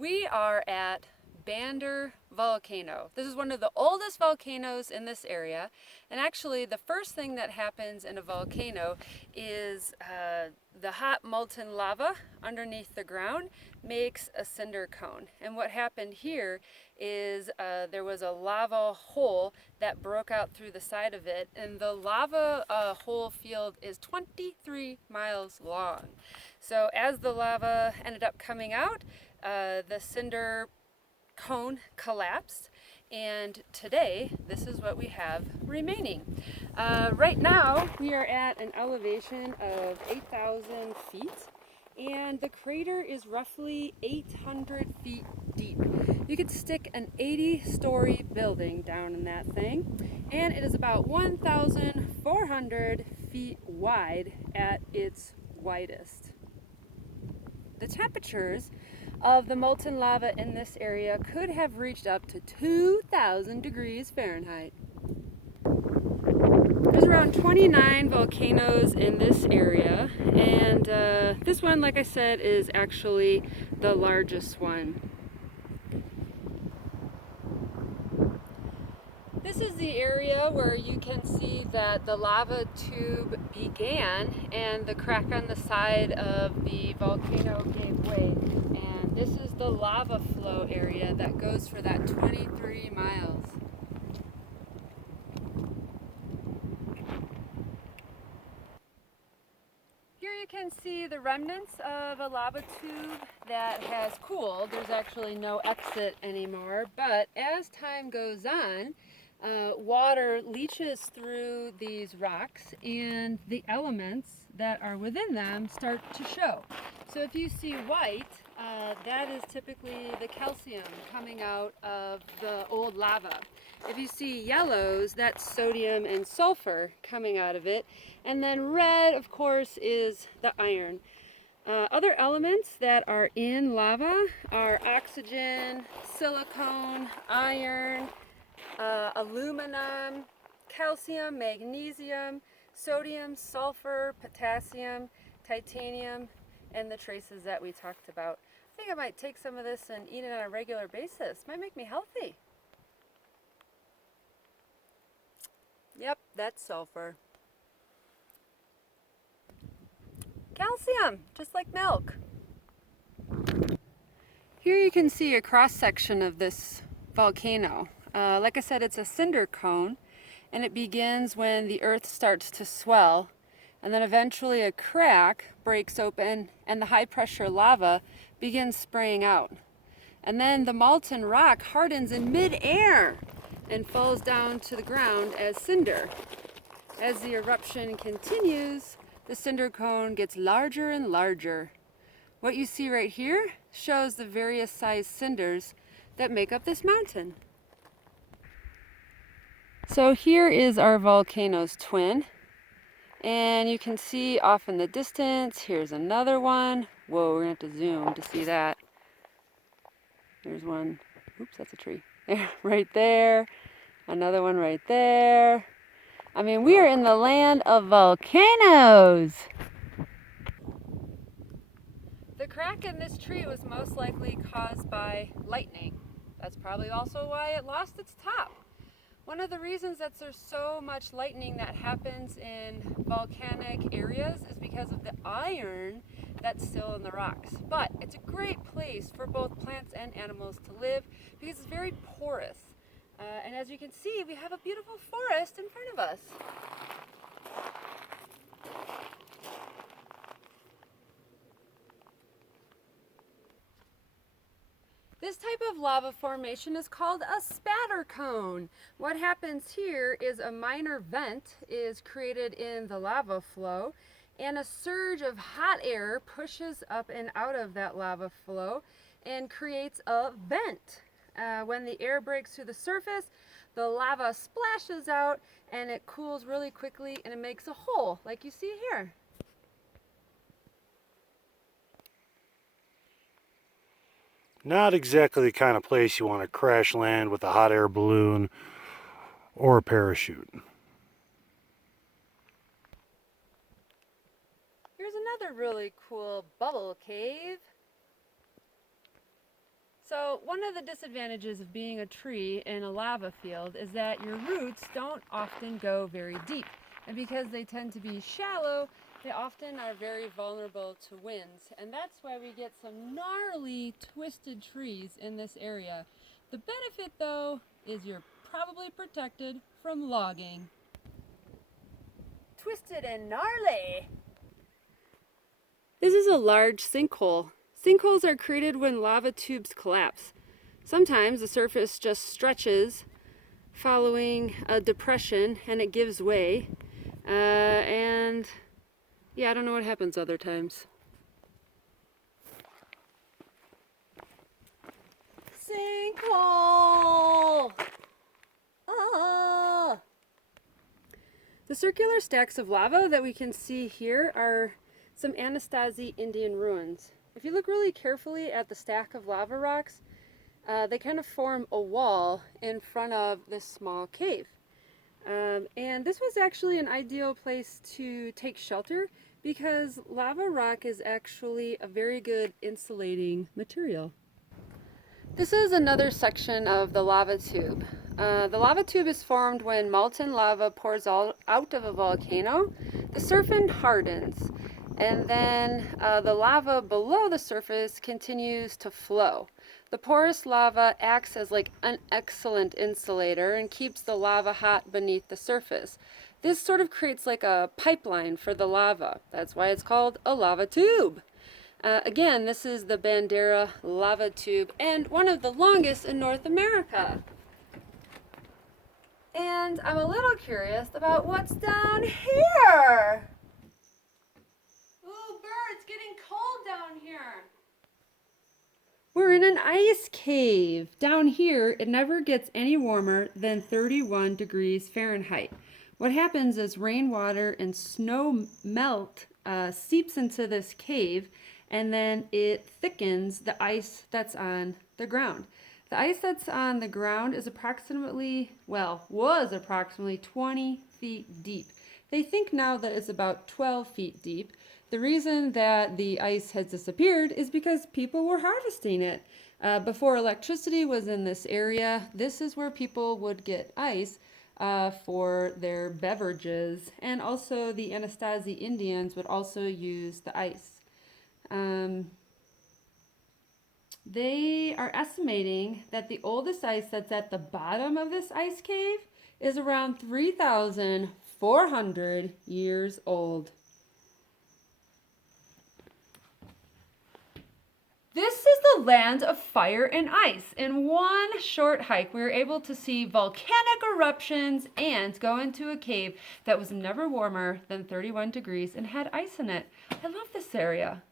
We are at Bandera Volcano. This is one of the oldest volcanoes in this area, and actually the first thing that happens in a volcano is the hot molten lava underneath the ground makes a cinder cone. And what happened here is there was a lava hole that broke out through the side of it, and the lava hole field is 23 miles long. So as the lava ended up coming out, the cinder cone collapsed, and today this is what we have remaining. Right now we are at an elevation of 8,000 feet, and the crater is roughly 800 feet deep. You could stick an 80-story building down in that thing, and it is about 1,400 feet wide at its widest. The temperatures of the molten lava in this area could have reached up to 2,000 degrees Fahrenheit. There's around 29 volcanoes in this area, and this one, like I said, is actually the largest one. This is the area where you can see that the lava tube began and the crack on the side of the volcano gave way. And this is the lava flow area that goes for that 23 miles. Here you can see the remnants of a lava tube that has cooled. There's actually no exit anymore, but as time goes on, water leaches through these rocks and the elements that are within them start to show. So if you see white, that is typically the calcium coming out of the old lava. If you see yellows, that's sodium and sulfur coming out of it. And then red, of course, is the iron. Other elements that are in lava are oxygen, silicone, iron, aluminum, calcium, magnesium, sodium, sulfur, potassium, titanium, and the traces that we talked about. I think I might take some of this and eat it on a regular basis. Might make me healthy. Yep, that's sulfur. Calcium, just like milk. Here you can see a cross-section of this volcano. Like I said, it's a cinder cone, and it begins when the earth starts to swell, and then eventually a crack breaks open and the high-pressure lava begins spraying out. And then the molten rock hardens in mid-air and falls down to the ground as cinder. As the eruption continues, the cinder cone gets larger and larger. What you see right here shows the various sized cinders that make up this mountain. So here is our volcano's twin, and you can see off in the distance, here's another one. Whoa, we're gonna have to zoom to see that. There's one, oops, that's a tree. Right there, another one right there. I mean, we are in the land of volcanoes. The crack in this tree was most likely caused by lightning. That's probably also why it lost its top. One of the reasons that there's so much lightning that happens in volcanic areas is because of the iron that's still in the rocks. But it's a great place for both plants and animals to live because it's very porous. And as you can see, we have a beautiful forest in front of us. This type of lava formation is called a spatter cone. What happens here is a minor vent is created in the lava flow, and a surge of hot air pushes up and out of that lava flow and creates a vent. When the air breaks through the surface, the lava splashes out and it cools really quickly and it makes a hole like you see here. Not exactly the kind of place you want to crash land with a hot air balloon or a parachute. Here's another really cool bubble cave. So one of the disadvantages of being a tree in a lava field is that your roots don't often go very deep. And because they tend to be shallow, they often are very vulnerable to winds. And that's why we get some gnarly, twisted trees in this area. The benefit, though, is you're probably protected from logging. Twisted and gnarly! This is a large sinkhole. Sinkholes are created when lava tubes collapse. Sometimes the surface just stretches following a depression and it gives way. And yeah, I don't know what happens other times. Sinkhole! Ah! The circular stacks of lava that we can see here are some Anasazi Indian ruins. If you look really carefully at the stack of lava rocks, they kind of form a wall in front of this small cave. And this was actually an ideal place to take shelter because lava rock is actually a very good insulating material. This is another section of the lava tube. The lava tube is formed when molten lava pours out of a volcano. The surface hardens, and then the lava below the surface continues to flow. The porous lava acts as like an excellent insulator and keeps the lava hot beneath the surface. This sort of creates like a pipeline for the lava. That's why it's called a lava tube. Again, this is the Bandera lava tube and one of the longest in North America. And I'm a little curious about what's down here. Ooh, Bert, it's getting cold down here. We're in an ice cave. Down here, it never gets any warmer than 31 degrees Fahrenheit. What happens is rainwater and snow melt seeps into this cave, and then it thickens the ice that's on the ground. The ice that's on the ground is was approximately 20 feet deep. They think now that it's about 12 feet deep. The reason that the ice has disappeared is because people were harvesting it. Before electricity was in this area, this is where people would get ice for their beverages, and also the Anasazi Indians would also use the ice. They are estimating that the oldest ice that's at the bottom of this ice cave is around 3,400 years old. This is the land of fire and ice. In one short hike, we were able to see volcanic eruptions and go into a cave that was never warmer than 31 degrees and had ice in it. I love this area.